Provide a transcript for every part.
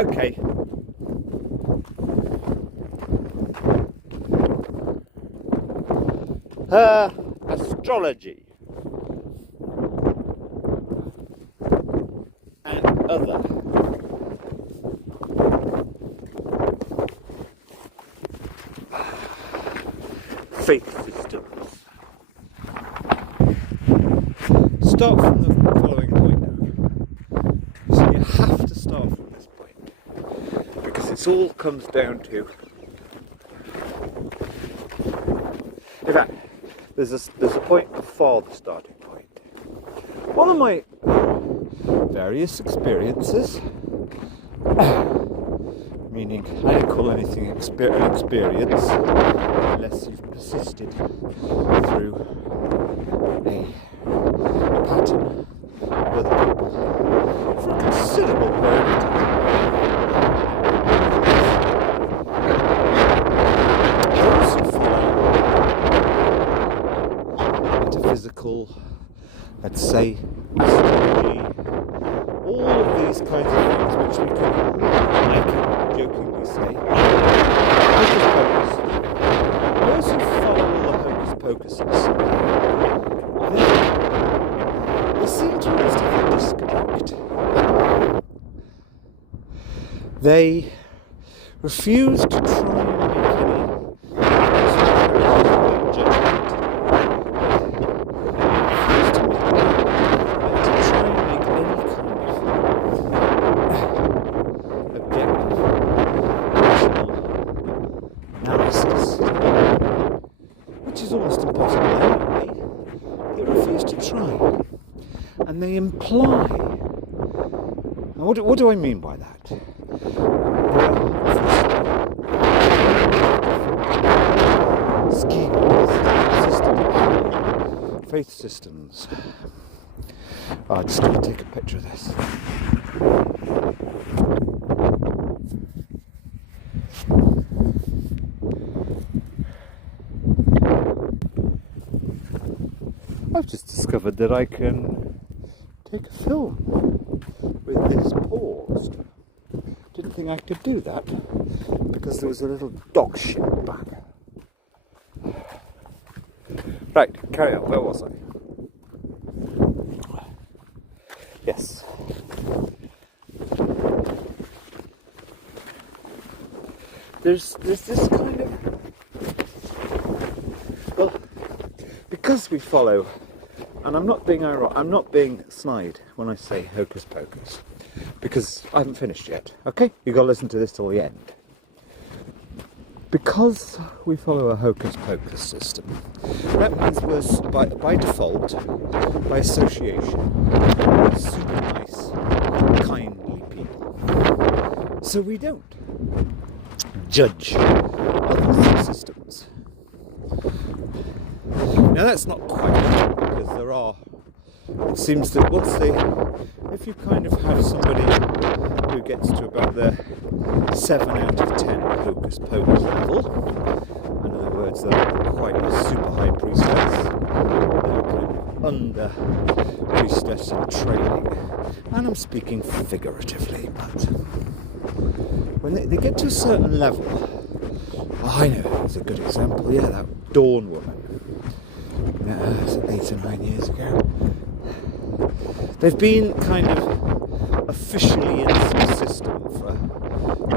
Okay. Astrology and other faith systems. Start from the following point now. So you have to start from this point because it all comes down to. In fact, there's a point before the starting point. One of my various experiences, meaning I don't call anything experience unless you've persisted through a pattern with other people for a considerable period of time. Those who follow metaphysical, let's say, astrology, all of these kinds of things which we can, I can jokingly say, hocus pocus. Those who follow all the hocus pocuses, they seem to almost have a disconnect. They refuse to try and make any judgment. Almost impossible anyway. They refuse to try, and they imply. Now, what do I mean by that? Schemes, systems, faith systems. I just need to take a picture of this. I've just discovered that I can take a film with this paused. Didn't think I could do that because there was a little dog shit back. Right, carry on. Where was I? Yes. There's this kind of, well, because we follow, and I'm not being snide when I say hocus pocus, because I haven't finished yet. Okay, you got to listen to this till the end. Because we follow a hocus pocus system, that means we're by default, by association, we're super nice, kindly people. So we don't judge other systems. Now that's not quite true, because there are, it seems that if you kind of have somebody who gets to about the 7 out of 10 hocus pocus level, in other words, they're quite a super high priestess, they're kind of under priestess in training, and I'm speaking figuratively, but when they get to a certain level, I know, it's a good example, yeah, that Dawn woman, 8 or 9 years ago. They've been kind of officially in the system for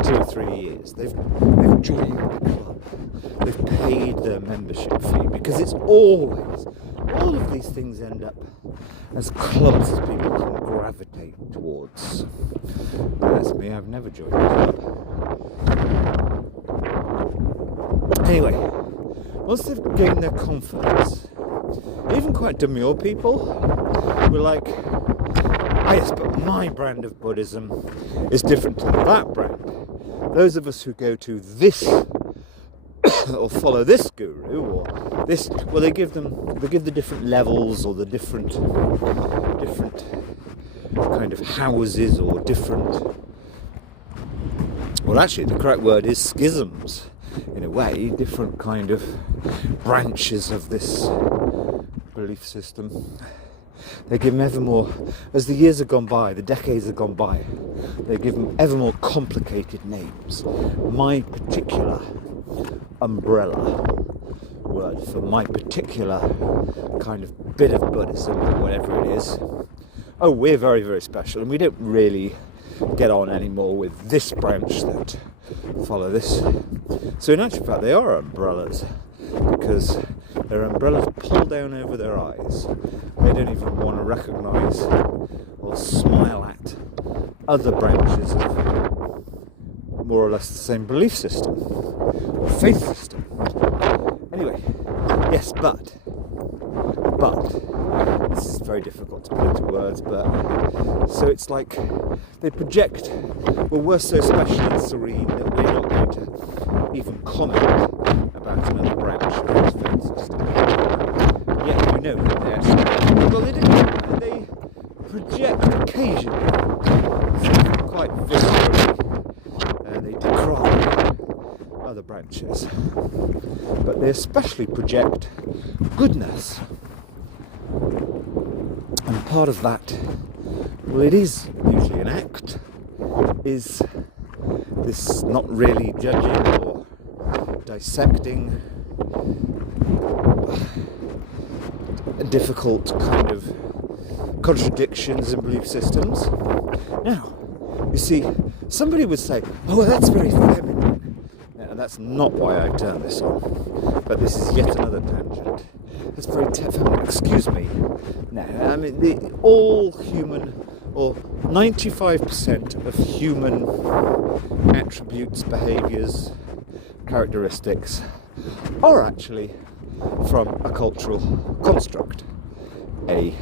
2 or 3 years. They've joined the club. They've paid their membership fee, because it's always, all of these things end up as clubs that people can gravitate towards. That's me, I've never joined a club. Anyway, once they've gained their confidence, even quite demure people were like, ah yes, but my brand of Buddhism is different to that brand. Those of us who go to this or follow this guru or this, well, they give the different levels or the different kind of houses or different, well, actually the correct word is schisms, in a way, different kind of branches of this belief system. They give them ever more, as the years have gone by, the decades have gone by, they give them ever more complicated names. My particular umbrella word for my particular kind of bit of Buddhism, or whatever it is. Oh, we're very, very special, and we don't really get on anymore with this branch that follow this. So in actual fact, they are umbrellas, because their umbrellas pull down over their eyes. They don't even want to recognise or smile at other branches of more or less the same belief system or faith system. Anyway, yes, but this is very difficult to put into words, but so it's like they project, well, we're so special and serene that we're not going to even comment about another branch of this faith system. Yet you know that they actually, well, they project occasionally, so quite viscerally, they decry other branches, but they especially project goodness. And part of that, well, it is usually an act, is this not really judging or dissecting difficult kind of contradictions in belief systems. Now, you see, somebody would say, oh, well, that's very feminine. Now, that's not why I turned this on, but this is yet another tangent. It's very feminine. Excuse me. No, I mean, all human, or 95% of human attributes, behaviours, characteristics are actually from a cultural construct. A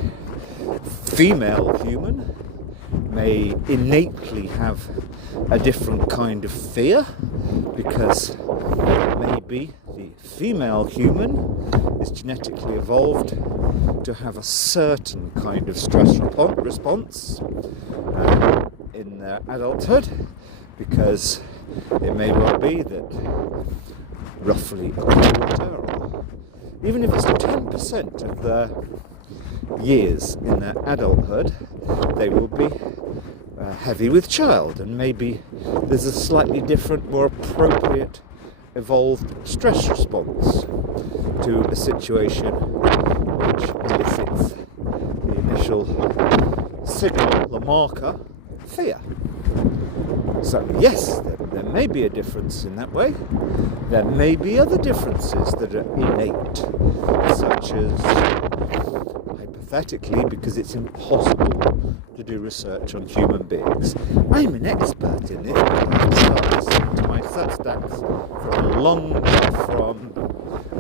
female human may innately have a different kind of fear, because maybe the female human is genetically evolved to have a certain kind of stress response in their adulthood, because it may well be that roughly a quarter, or even if it's 10% of their years in their adulthood, they will be heavy with child, and maybe there's a slightly different, more appropriate evolved stress response to a situation which elicits the initial signal, the marker, fear. So yes, there may be a difference in that way. There may be other differences that are innate, such as, hypothetically, because it's impossible to do research on human beings, I'm an expert in it. I start listening to my Substacks from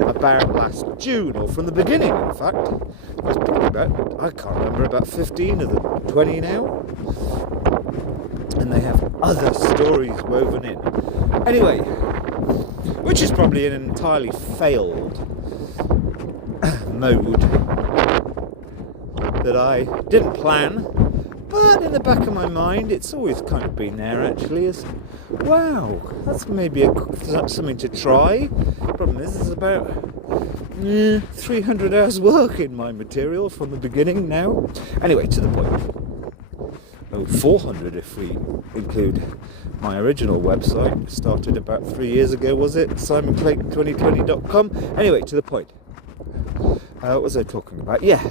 about last June, or from the beginning, in fact. There's probably about, I can't remember, about 15 of them, 20 now. And they have other stories woven in. Anyway, which is probably an entirely failed mode that I didn't plan, but in the back of my mind it's always kind of been there actually, is, wow, that's maybe something to try. Problem is, there's about 300 hours work in my material from the beginning now. Anyway, to the point. 400 if we include my original website. Started about 3 years ago, was it? SimonClayton2020.com. Anyway, to the point. What was I talking about? Yeah,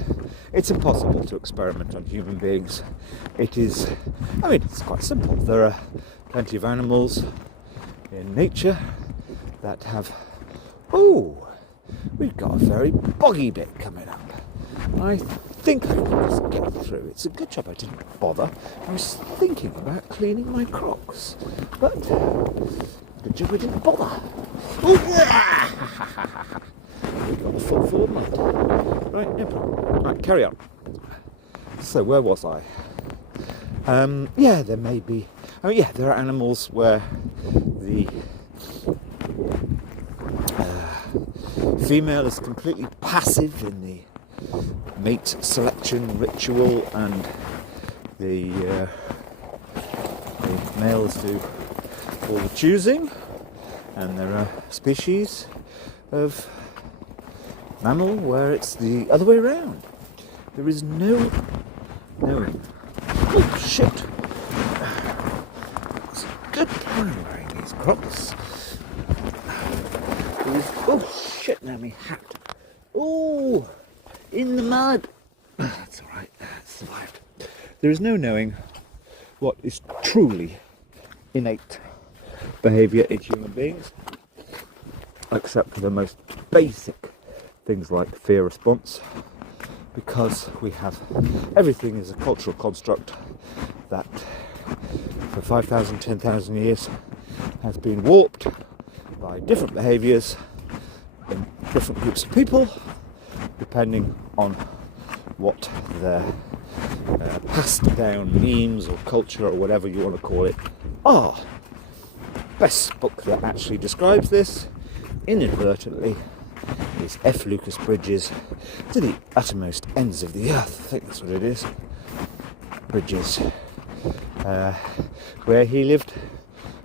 it's impossible to experiment on human beings. It is, I mean, it's quite simple. There are plenty of animals in nature that have, oh, we've got a very boggy bit coming up. I think I can just get through. It's a good job I didn't bother. I was thinking about cleaning my Crocs, but good job I didn't bother. Oh, we got a foot full of mud. Right, no problem. Right, carry on. So where was I? Yeah, there may be. I mean, yeah, there are animals where the female is completely passive in the mate selection ritual, and the males do all the choosing, and there are species of mammal where it's the other way around, There is no knowing. Oh shit! It's a good plan wearing these Crocs. There is, oh shit! Now my hat. Oh, in the mud. That's all right. That survived. There is no knowing what is truly innate behaviour in human beings, except for the most basic things like fear response, because we have everything is a cultural construct that for 5,000, 10,000 years has been warped by different behaviours in different groups of people, depending on what their passed down memes or culture or whatever you want to call it are. Best book that actually describes this inadvertently is F. Lucas Bridges' To the Uttermost Ends of the Earth. I think that's what it is. Bridges, where he lived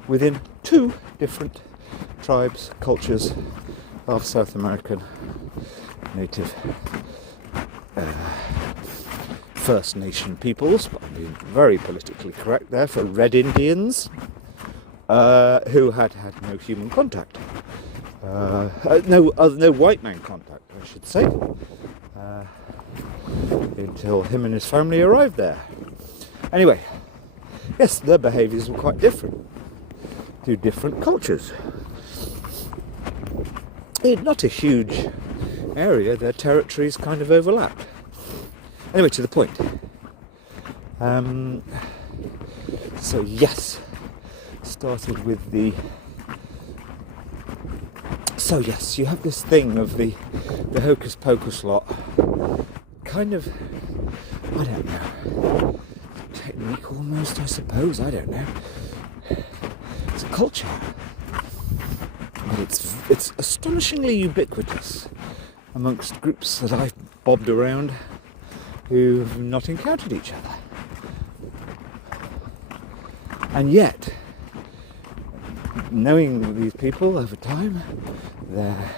within 2 different tribes, cultures of South American native First Nation peoples, but I'm being very politically correct there, for Red Indians who had no human contact. No white man contact, I should say, until him and his family arrived there. Anyway, yes, their behaviours were quite different to different cultures. In not a huge area, their territories kind of overlapped. Anyway, to the point. So yes, started with the. So yes, you have this thing of the hocus pocus lot, kind of, I don't know, technique almost, I suppose, I don't know. It's a culture, but it's astonishingly ubiquitous amongst groups that I've bobbed around who've not encountered each other. And yet, knowing these people over time, they're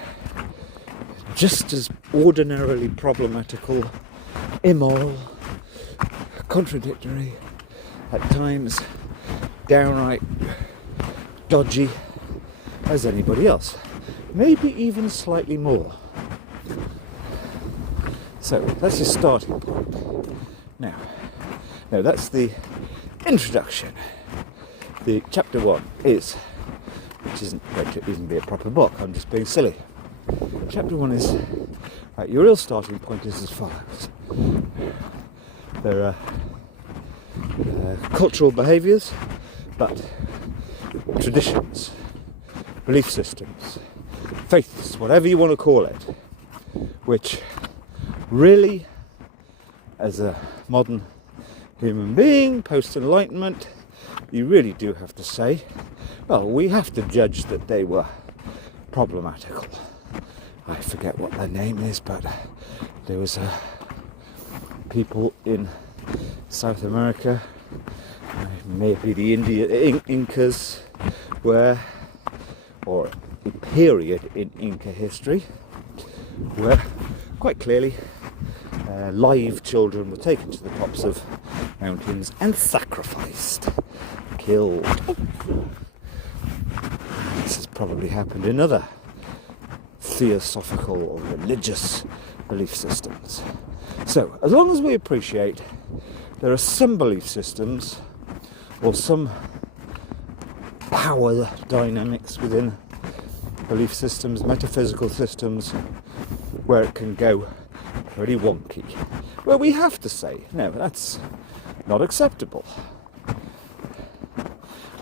just as ordinarily problematical, immoral, contradictory, at times downright dodgy as anybody else. Maybe even slightly more. So that's your starting point. Now that's the introduction. The chapter 1 is, which isn't going to even be a proper book, I'm just being silly. Chapter 1 is, right, your real starting point is as follows. There are cultural behaviours, but traditions, belief systems, faiths, whatever you want to call it, which really, as a modern human being, post-enlightenment, you really do have to say, well, we have to judge that they were problematical. I forget what their name is, but there was people in South America, maybe the Incas, or a period in Inca history, where quite clearly live children were taken to the tops of mountains and sacrificed, killed. This has probably happened in other theosophical or religious belief systems. So, as long as we appreciate there are some belief systems or some power dynamics within belief systems, metaphysical systems, where it can go pretty wonky, where we have to say, no, that's not acceptable.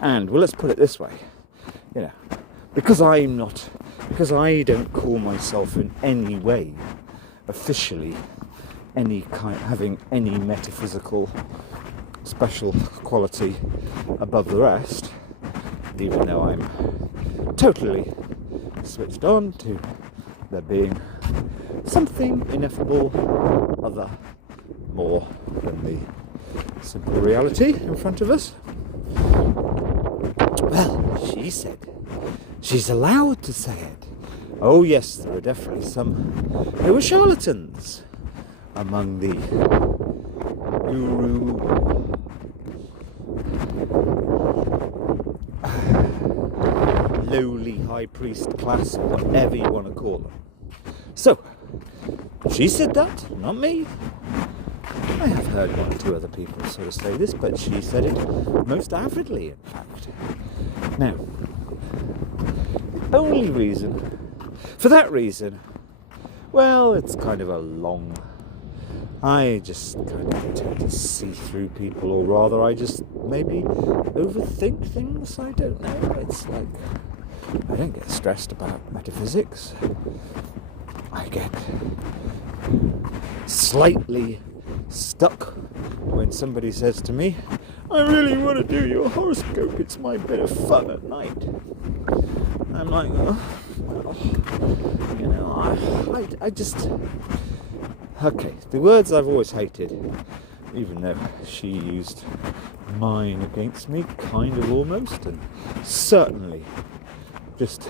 And, well, let's put it this way, because I don't call myself in any way officially having any metaphysical special quality above the rest, even though I'm totally switched on to there being something ineffable other more than the simple reality in front of us. Well, she said she's allowed to say it. Oh yes, there are definitely some who are charlatans. among the guru lowly high priest class, whatever you want to call them. So, she said that, not me. I have heard one or two other people sort of say this, but she said it most avidly, in fact. Now, the only reason, for that reason, well, it's kind of a long... I just kind of tend to see through people, or rather I just maybe overthink things, I don't know. It's like, I don't get stressed about metaphysics. I get slightly stuck when somebody says to me, I really want to do your horoscope, it's my bit of fun at night. I'm like, oh, well, you know, I just... Okay, the words I've always hated, even though she used mine against me, kind of almost, and certainly just...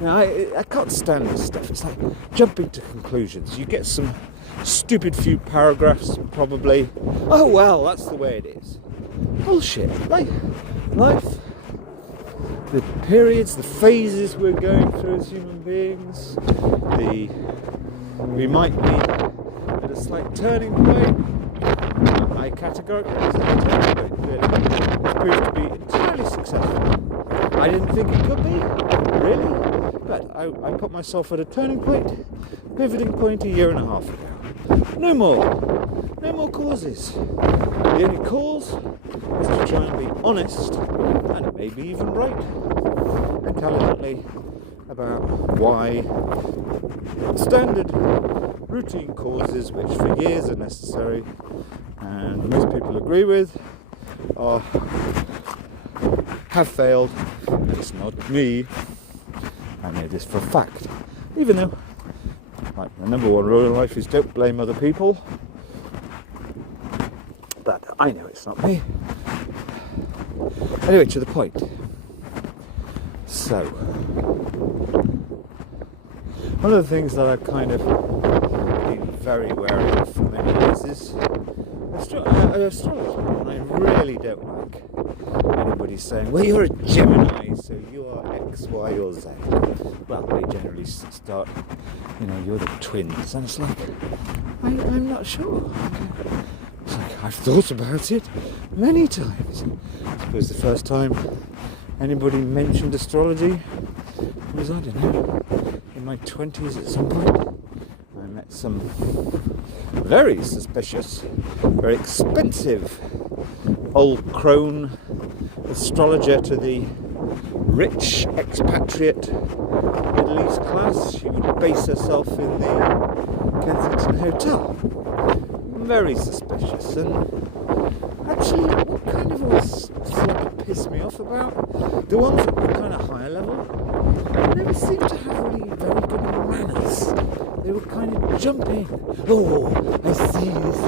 You know, I can't stand this stuff. It's like jumping to conclusions. You get some stupid few paragraphs, probably. Oh, well, that's the way it is. Bullshit. Like, life, the periods, the phases we're going through as human beings, we might be at a slight turning point. I categorically say a turning point, really. It's proved to be entirely successful. I didn't think it could be, really, but I put myself at a turning point, pivoting point a year and a half ago. No more causes. The only cause is to try and be honest, and maybe even right, intelligently, about why standard routine causes, which for years are necessary and most people agree with, have failed. It's not me. I know this for a fact. Even though, like, the number one rule in life is don't blame other people. But I know it's not me. Anyway, to the point. So, one of the things that I've kind of been very wary of for many years is astrology. And I really don't like anybody saying, well, you're a Gemini, so you are X, Y, or Z. Well, they generally start, you know, you're the twins. And it's like, I'm not sure. It's like, I've thought about it many times. I suppose the first time anybody mentioned astrology was, I don't know, in my 20s at some point. I met some very suspicious, very expensive old crone astrologer to the rich expatriate Middle East class. She would base herself in the Kensington Hotel. Very suspicious, and actually what kind of always sort of pissed me off about the ones that were kind of higher level, they never seemed to have really very good manners. They were kind of jumping. Oh, I see this.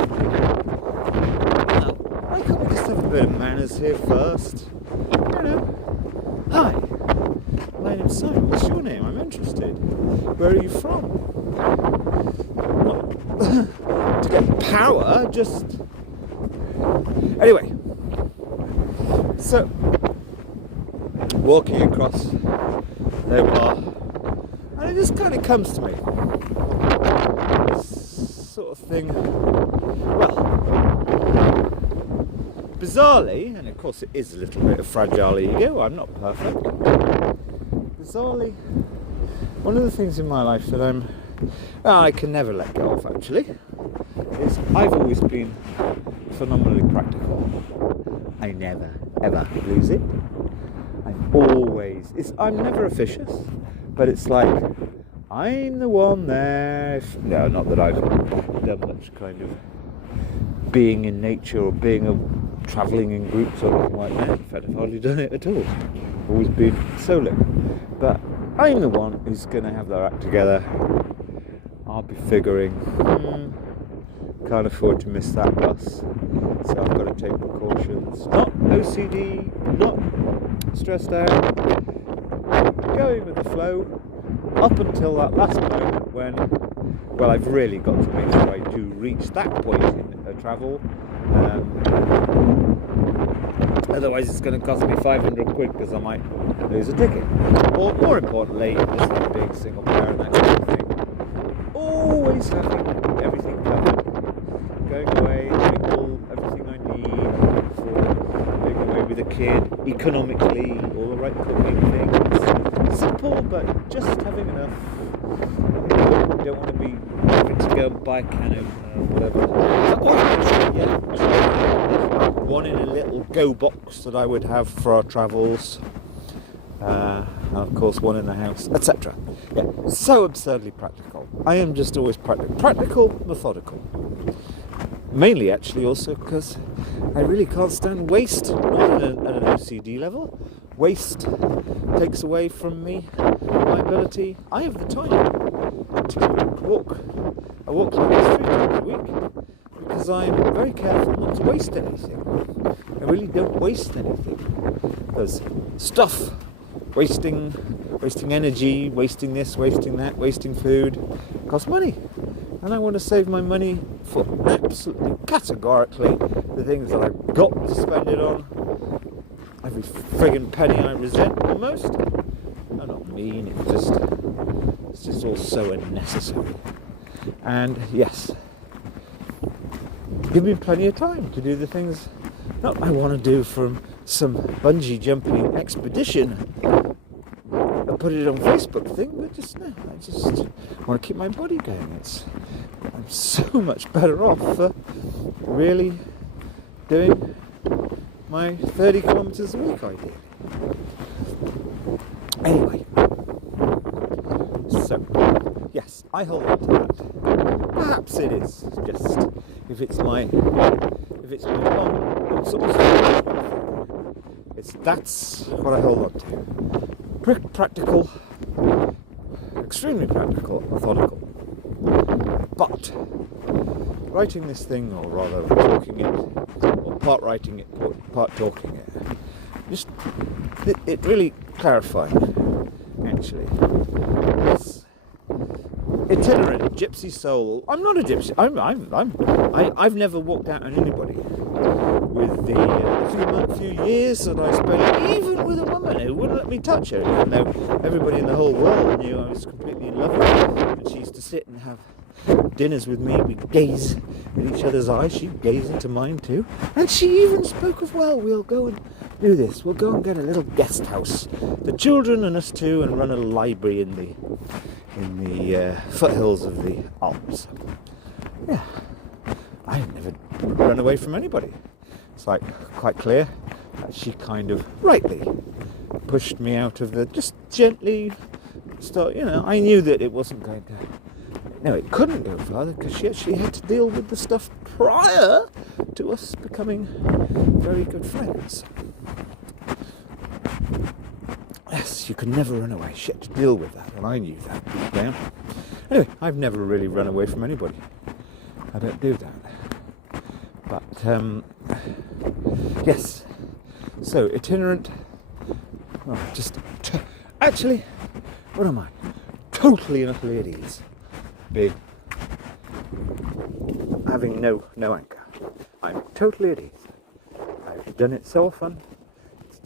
Now, why can't we just have a bit of manners here first? You know, hi, my name's Simon. What's your name? I'm interested. Where are you from? What? To get power, just... Anyway, so, walking across their bar, and it just kind of comes to me. This sort of thing, well, bizarrely, and of course it is a little bit of fragile ego, I'm not perfect. Bizarrely, one of the things in my life that I can never let go of, actually, is I've always been phenomenally practical. I never, ever lose it. I'm never officious, but it's like, I'm the one there. No, not that I've done much kind of being in nature or travelling in groups or anything like that. In fact, I've hardly done it at all. I've always been solo. But I'm the one who's going to have their act together. I'll be figuring, can't afford to miss that bus, so I've got to take precautions. Not OCD, not stressed out, going with the flow, up until that last moment when well, I've really got to make sure I do reach that point in a travel. Otherwise it's going to cost me 500 quid because I might lose a ticket. Or more importantly, just like being single parent, that kind of thing, always having everything covered. Going away, having everything I need for going away with a kid, economically, all the right cooking things. Simple, but just having enough. You don't want to be having to go and buy a can of whatever. One in a little go box that I would have for our travels. And of course one in the house, etc. Yeah, so absurdly practical. I am just always practical, methodical. Mainly actually also because I really can't stand waste, not at an OCD level. Waste takes away from me my ability. I have the time to walk. I walk like this 3 times a week because I'm very careful not to waste anything. I really don't waste anything because stuff, wasting energy, wasting this, wasting that, wasting food costs money. And I want to save my money for absolutely categorically the things that I've got to spend it on. Every friggin' penny I resent almost. I'm not mean, it's just all so unnecessary. And yes, give me plenty of time to do the things not I want to do from some bungee jumping expedition and put it on Facebook thing, but just no, I just want to keep my body going. I'm so much better off for really doing my 30 kilometres a week ideally. Anyway, so yes, I hold on to that. Perhaps it is just if it's my mom, that's what I hold on to. Practical, extremely practical, methodical. But writing this thing, or rather talking it, or part writing it, part talking it, it really clarified, actually. This itinerant gypsy soul. I'm not a gypsy. I've never walked out on anybody. With the few years that I spent, even with a woman who wouldn't let me touch her, even though everybody in the whole world knew I was completely in love with her, and she used to sit and have dinners with me. We'd gaze in each other's eyes. She'd gaze into mine too, and she even spoke of, well, we'll go and do this. We'll go and get a little guest house, the children and us too, and run a library in the foothills of the Alps. Yeah, I've never run away from anybody. It's like quite clear that she kind of rightly pushed me out of the, just gently start, I knew that it wasn't going to, no, it couldn't go further because she actually had to deal with the stuff prior to us becoming very good friends. Yes, you could never run away. She had to deal with that, and I knew that deep down. Anyway, I've never really run away from anybody. I don't do that. But, yes. So, itinerant. Oh, actually, what am I? Totally and utterly at ease. Having no anchor. I'm totally at ease. I've done it so often.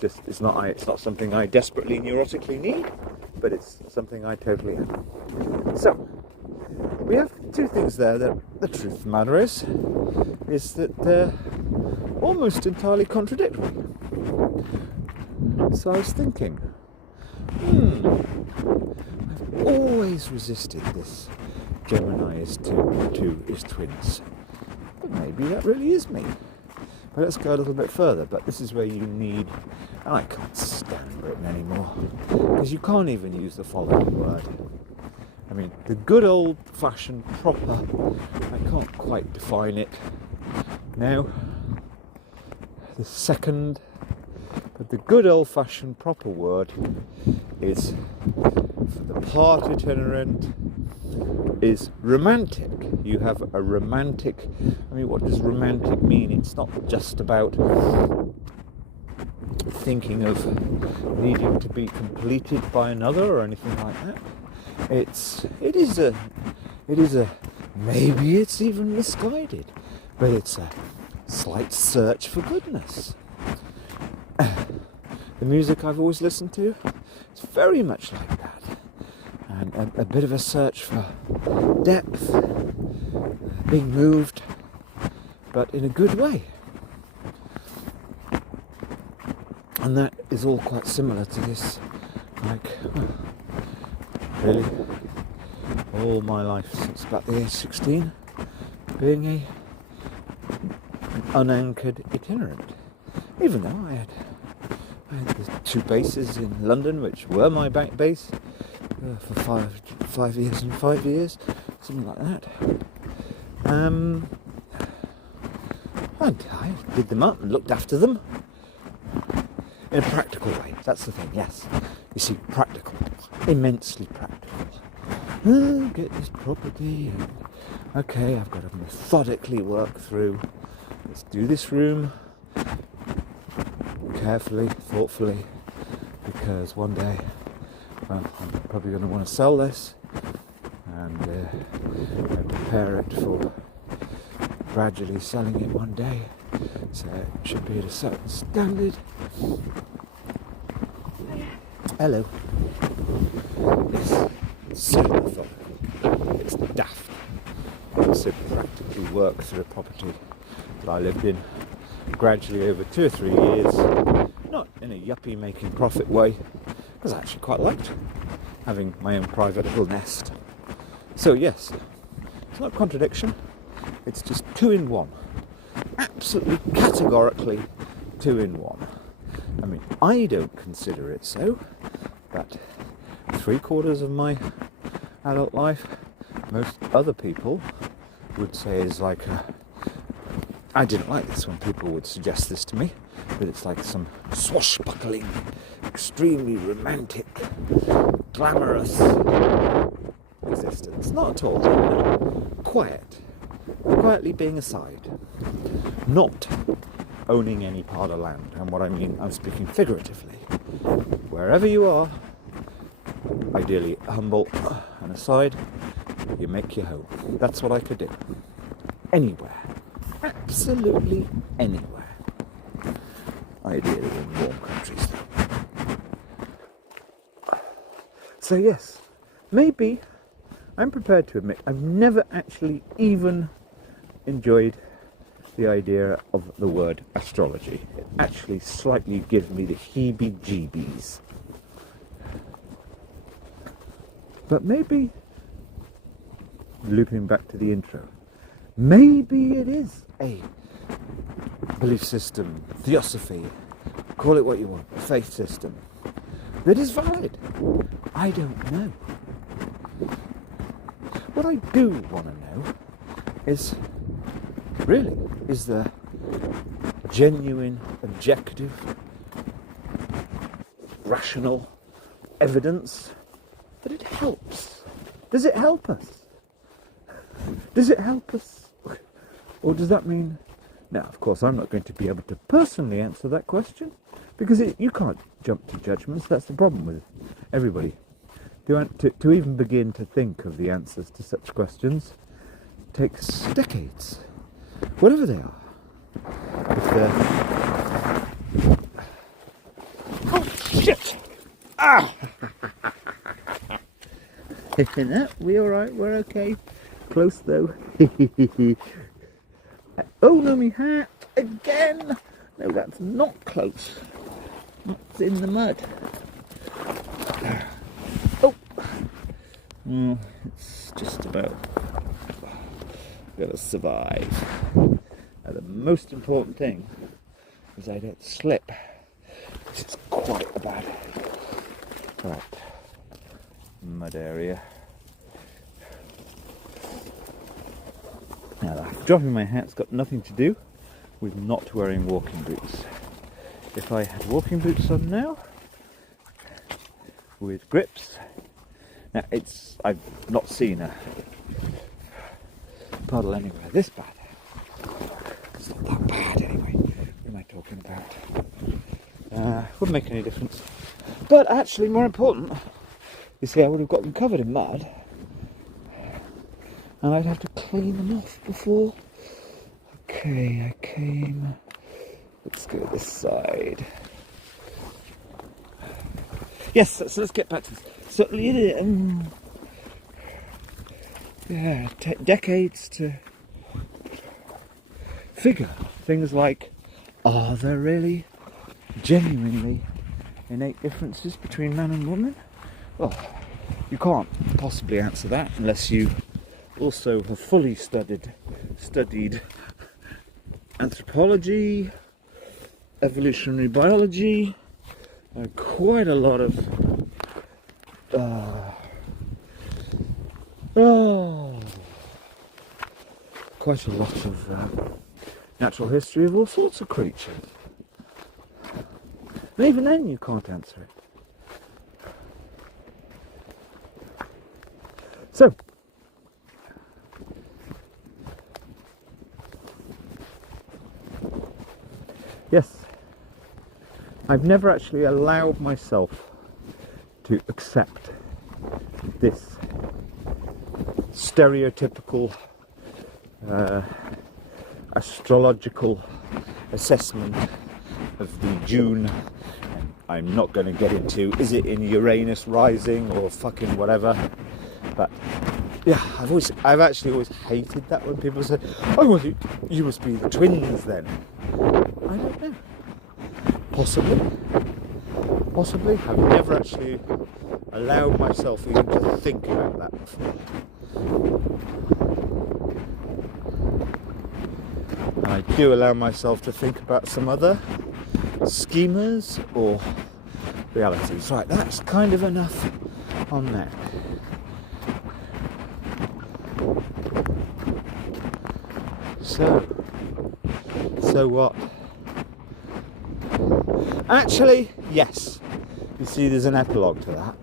It's not something I desperately neurotically need, but it's something I totally am. So, we have two things there that the truth of the matter is that they're almost entirely contradictory. So I was thinking, I've always resisted this Gemini is two is twins. But maybe that really is me. But let's go a little bit further. But this is where you need, and I can't stand Britain anymore, because you can't even use the following word. I mean, the good old-fashioned proper, I can't quite define it now. The second, but the good old-fashioned proper word is, for the part itinerant, is romantic. You have a romantic, I mean, what does romantic mean? It's not just about thinking of needing to be completed by another or anything like that. It It is maybe it's even misguided, but it's a slight search for goodness. The music I've always listened to is very much like that, and a bit of a search for depth, being moved, but in a good way. And that is all quite similar to this, really, all my life since about the age 16, being an unanchored itinerant. Even though I had the 2 bases in London, which were my back base for 5 years and 5 years, something like that. And I did them up and looked after them in a practical way. That's the thing, yes. You see, practical, immensely practical. Get this property. Okay, I've got to methodically work through. Let's do this room carefully, thoughtfully, because one day I'm probably going to want to sell this and prepare it for gradually selling it one day. So it should be at a certain standard. Hello. Yes, so methodical. It's daft. So practically work through a property that I lived in gradually over 2 or 3 years, not in a yuppie making profit way, because I actually quite liked having my own private little nest. So yes, it's not a contradiction, it's just 2 in 1. Absolutely categorically 2 in 1. I mean, I don't consider it so, but 3/4 of my adult life, most other people would say is like I didn't like this when people would suggest this to me, but it's like some swashbuckling, extremely romantic, glamorous existence. Not at all. Quietly being aside, not owning any part of land. And what I mean, I'm speaking figuratively. Wherever you are, ideally humble and aside, you make your home. That's what I could do. Anywhere. Absolutely anywhere. Ideally in warm countries though. So yes, maybe I'm prepared to admit I've never actually even enjoyed the idea of the word astrology. It actually slightly gives me the heebie-jeebies. But maybe, looping back to the intro, maybe it is a belief system, theosophy, call it what you want, a faith system, that is valid. I don't know. What I do want to know is, really, is there genuine, objective, rational evidence that it helps? Does it help us? Does it help us? Or does that mean... Now, of course, I'm not going to be able to personally answer that question, because you can't jump to judgments. That's the problem with everybody. To even begin to think of the answers to such questions takes decades, whatever they are. If they're... Oh, shit! Ah! No, we alright, we're okay. Close though. Oh no, me hat again! No, that's not close. It's in the mud. Oh! It's just about gotta survive. Now, the most important thing is I don't slip. It's quite a bad mud area. Now, dropping my hat's got nothing to do with not wearing walking boots. If I had walking boots on now, with grips, now I've not seen a puddle anywhere this bad. It's not that bad anyway. What am I talking about? Wouldn't make any difference. But actually, more important, you see, I would have got them covered in mud. and I'd have to clean them off before. Okay, I came. Let's go this side. Yes, so let's get back to this. So, decades to figure things like, are there really genuinely innate differences between man and woman? Well, you can't possibly answer that unless you also have fully studied anthropology, evolutionary biology, quite a lot of natural history of all sorts of creatures. And even then you can't answer it. So, yes, I've never actually allowed myself to accept this stereotypical astrological assessment of the June. I'm not going to get into, is it in Uranus rising or fucking whatever, but yeah, I've actually always hated that when people say, oh well, you must be the twins then. I don't know. Possibly. I've never actually allowed myself even to think about that before. And I do allow myself to think about some other schemas or realities. Right, that's kind of enough on that. So what? Actually, yes. You see, there's an epilogue to that.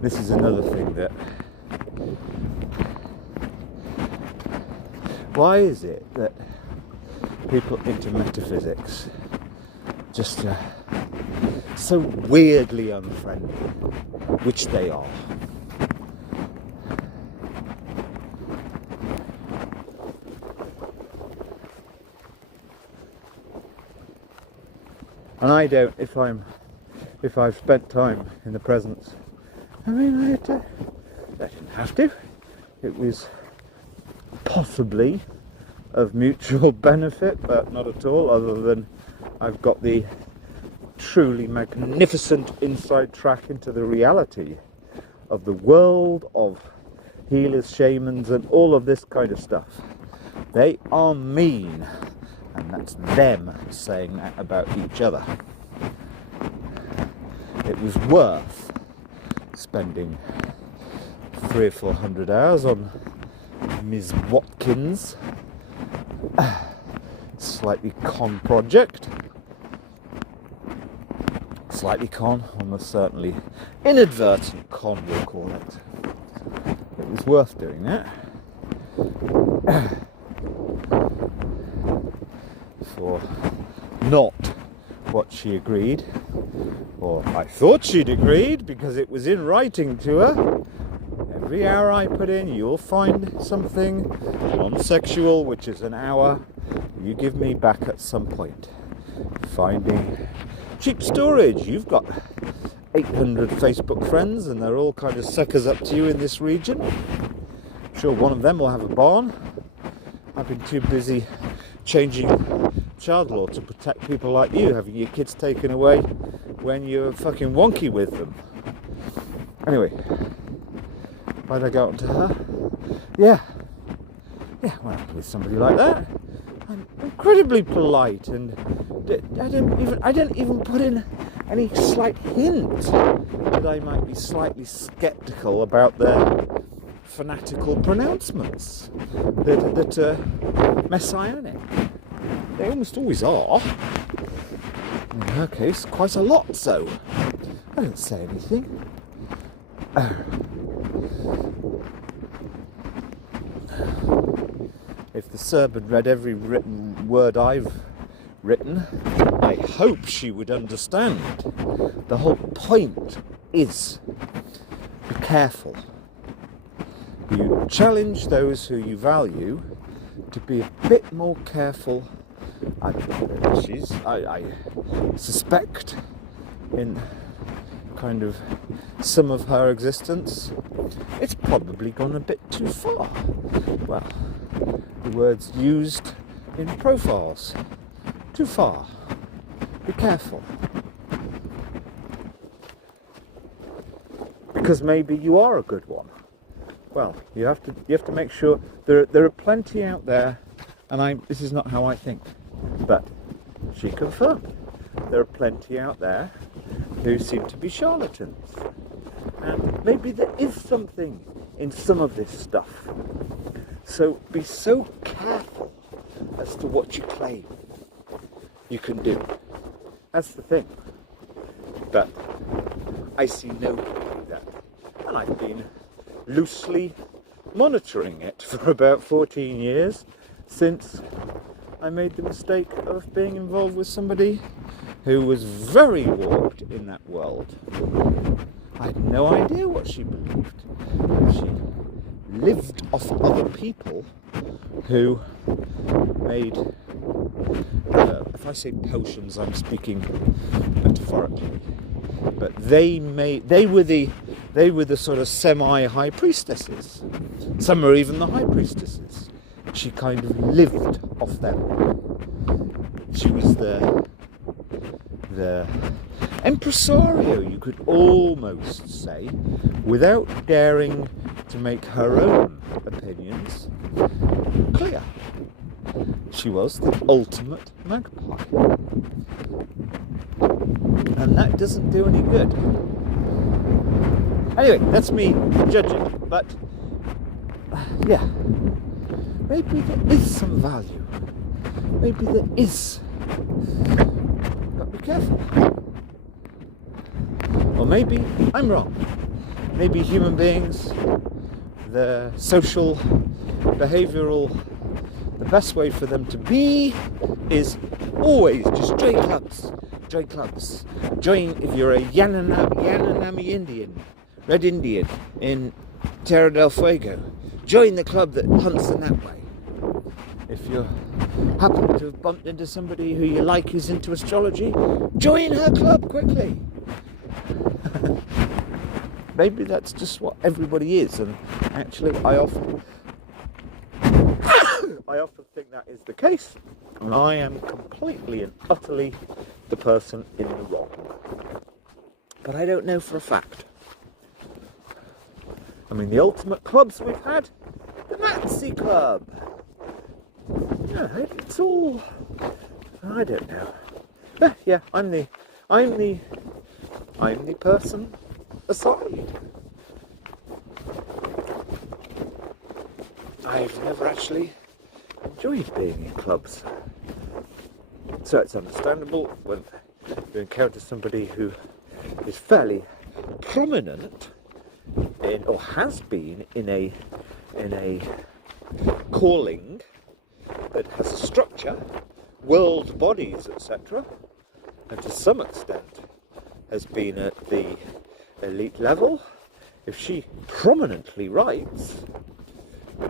This is another thing that... Why is it that people into metaphysics just so weirdly unfriendly, which they are? And I don't, if I've spent time in the presence, I mean, I didn't have to. It was possibly of mutual benefit, but not at all, other than I've got the truly magnificent inside track into the reality of the world of healers, shamans, and all of this kind of stuff. They are mean. And that's them saying that about each other. It was worth spending 300 or 400 hours on Ms. Watkins' slightly con project. Slightly con, almost certainly inadvertent con, we'll call it. It was worth doing that. For not what she agreed, or I thought she'd agreed because it was in writing to her. Every hour I put in, you'll find something non-sexual, which is an hour you give me back at some point. Finding cheap storage. You've got 800 Facebook friends and they're all kind of suckers up to you in this region. I'm sure one of them will have a barn. I've been too busy changing child law to protect people like you, having your kids taken away when you're fucking wonky with them. Anyway, why'd I go on to her? Yeah, well, with somebody like that, I'm incredibly polite, and I didn't even put in any slight hint that I might be slightly sceptical about their fanatical pronouncements that are messianic. They almost always are. In her case, quite a lot so. I didn't say anything. If the Serb had read every written word I've written, I hope she would understand. The whole point is, be careful. You challenge those who you value to be a bit more careful. I suspect in kind of some of her existence, it's probably gone a bit too far. Well, the words used in profiles, too far. Be careful. Because maybe you are a good one. Well, you have to make sure there are plenty out there, and this is not how I think, but she confirmed there are plenty out there who seem to be charlatans, and maybe there is something in some of this stuff. So be so careful as to what you claim you can do. That's the thing. But I see nobody do that, and I've been loosely monitoring it for about 14 years since I made the mistake of being involved with somebody who was very warped in that world. I had no idea what she believed. She lived off other people who made, if I say potions, I'm speaking metaphorically, but they were the sort of semi-high priestesses. Some were even the high priestesses. She kind of lived off them. She was the impresario, you could almost say, without daring to make her own opinions clear. She was the ultimate magpie. And that doesn't do any good. Anyway, that's me judging, but yeah, maybe there is some value. Maybe there is. But be careful. Or maybe I'm wrong. Maybe human beings, the social, behavioural, the best way for them to be is always just join clubs. Join clubs. Join if you're a Yanomami Indian, Red Indian in Tierra del Fuego. Join the club that hunts in that way. If you happen to have bumped into somebody who you like who's into astrology, join her club quickly. Maybe that's just what everybody is, and actually I often think that is the case, and I am completely and utterly the person in the wrong. But I don't know for a fact. I mean, the ultimate clubs we've had, the Nazi Club. Yeah, it's all, I don't know. Yeah, I'm the person aside. I've never actually enjoyed being in clubs. So it's understandable when you encounter somebody who is fairly prominent in, or has been in a calling that has a structure, world bodies, etc., and to some extent has been at the elite level. If she prominently writes,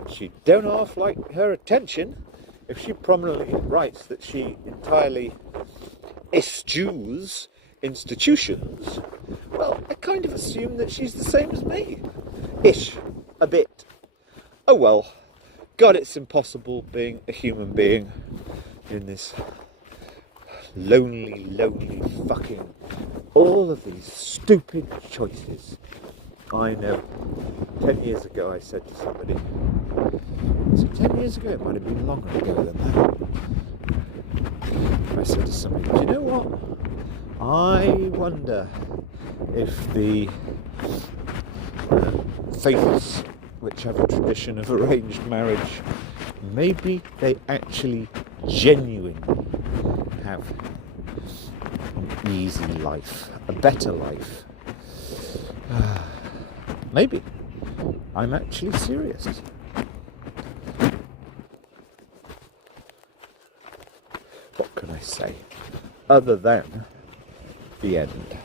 she don't half like her attention. If she prominently writes that she entirely eschews institutions, well, I kind of assume that she's the same as me. Ish. A bit. Oh well. God, it's impossible being a human being in this lonely fucking, all of these stupid choices. I know. 10 years ago I said to somebody, was it 10 years ago? It might have been longer ago than that. I said to somebody, do you know what? I wonder if the faiths which have a tradition of arranged marriage, maybe they actually genuinely have an easy life, a better life. Maybe. I'm actually serious. What can I say? Other than the end.